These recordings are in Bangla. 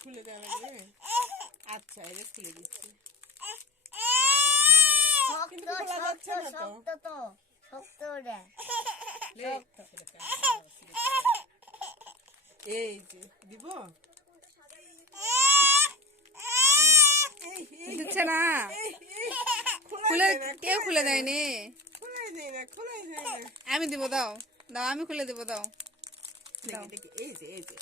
খুলে দেওয়া লাগবে। আচ্ছা, এটা খুলে দিচ্ছি। কিন্তু খোলা যাচ্ছে না তো। এই যে দিব দিচ্ছে না, খুলে কেউ খুলে দেয়নি। আমি দিব, দাও দাও, আমি খুলে দিব, দাও দাও। এই যে এই যে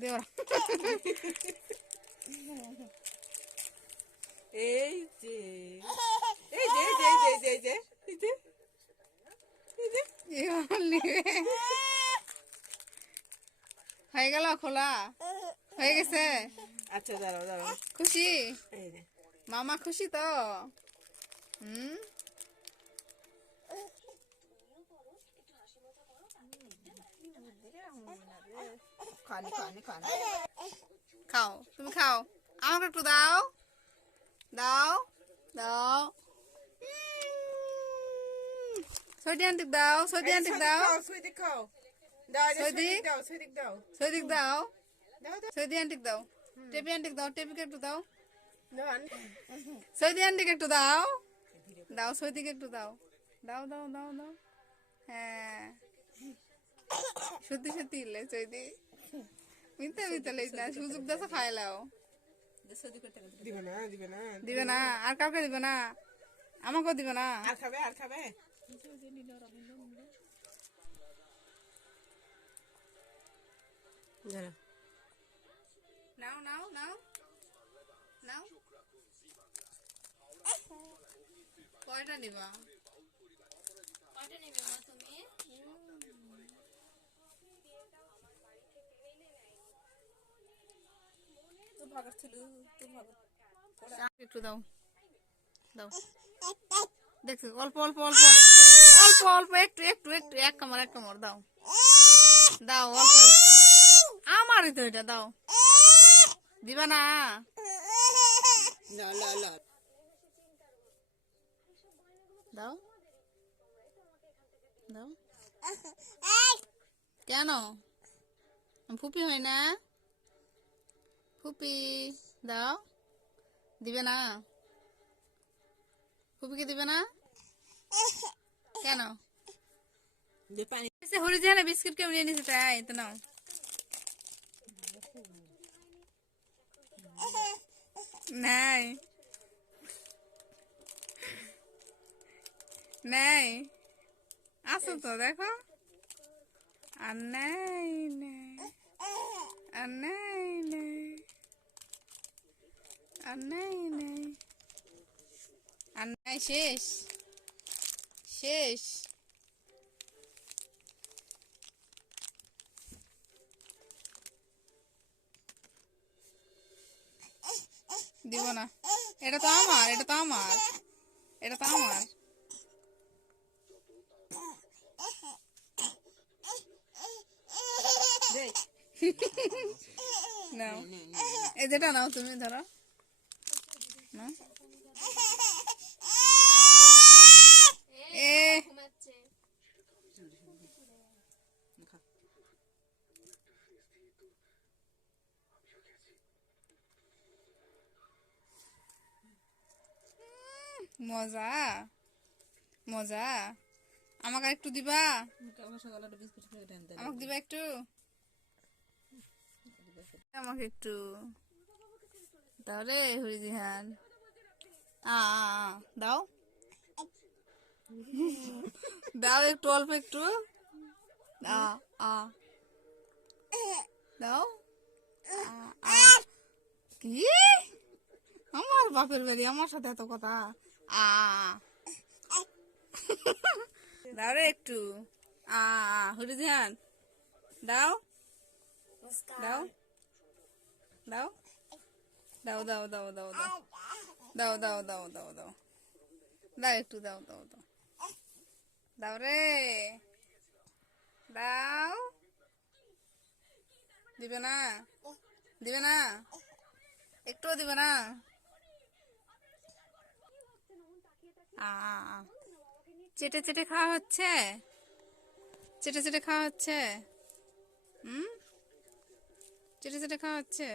দেও এই যে এই যে এই যে এই যে এই যে এই যে হয়ে গেল, খোলা হয়ে গেছে। আচ্ছা, দাঁড়াও দাঁড়াও। খুশি এই যে মামা, খুশি তো? খাও, তুমি খাও, আমাকে একটু দাও, দাও দাও। সৈদি আন্টিক দাও, সৈদি আন্টিক দাও, সৈদিক খাও, দাও সৈদিক দাও, সৈদিক দাও, সৈদিক দাও, দাও দাও সৈদি আন্টিক দাও, টেপি আন্টিক দাও, টেপিকে একটু দাও, দাও। সৈদি আন্টিকে একটু দাও, দাও সৈদিকে একটু দাও, দাও দাও দাও দাও। হ্যাঁ, সত্যি সত্যি ইলে সৈদি, মিথ্যা মিথ্যা লেজ না, সুযোগ দাও খাইলাও। দিবে না, দিবে না, দিবে না, আর কাউকে দিবে না, আমাকেও দিবে না। আর খাবে, আর খাবে। নাও নাও নাও নাও, কয়টা নিবা? কয়টা নিবে মা তুমি? তো ভাগার ছিল, তো ভাগার একটু দাও, দাও, দেখছো অল্প অল্প অল্প অল্প অল্প, একটু একটু একটু, এক কামড় এক কামড় দাও, দাও অল্প, আমারই তো এটা, দাও, দিবা না? না না না, দাও দাও। কেন ফুপি হয় না? ফুপি দাও, দিবে না? ফুপিকে দিবে না কেন? পানি হরি যায় না, বিস্কিট কেউ নিয়ে নিছে, তাই তো নাও। নাই নাই, আসো তো দেখো, আর নাই নাই, আর নাই নাই, আর নাই নাই, আর নাই, শেষ শেষ। দিব না, এটা তো আমার, এটা তো আমার, এটা তো আমার। নাও, এই যেটা নাও, তুমি ধরো না, এ মজা মজা। আমাকে একটু দিবা, আমাকে দিবা একটু, আমাকে একটু তাহলে হরিজিহান দাও, দাও একটু, অল্প একটু দাও। কি আমার বাপের বাড়ি, আমার সাথে এত কথা। দাও রে একটু, হরিজিহান দাও, দাও দাও দাও দাও দাও দাও দাও দাও দাও দাও দাও দাও, দাও একটু, দাও দাও দাও, দাও রে, দাও। দিবে না, দিবে না, একটুও দিবে না। আ চেটে চেটে খাওয়া হচ্ছে, চেটে চেটে খাওয়া হচ্ছে, হুম, চেটে চেটে খাওয়া হচ্ছে।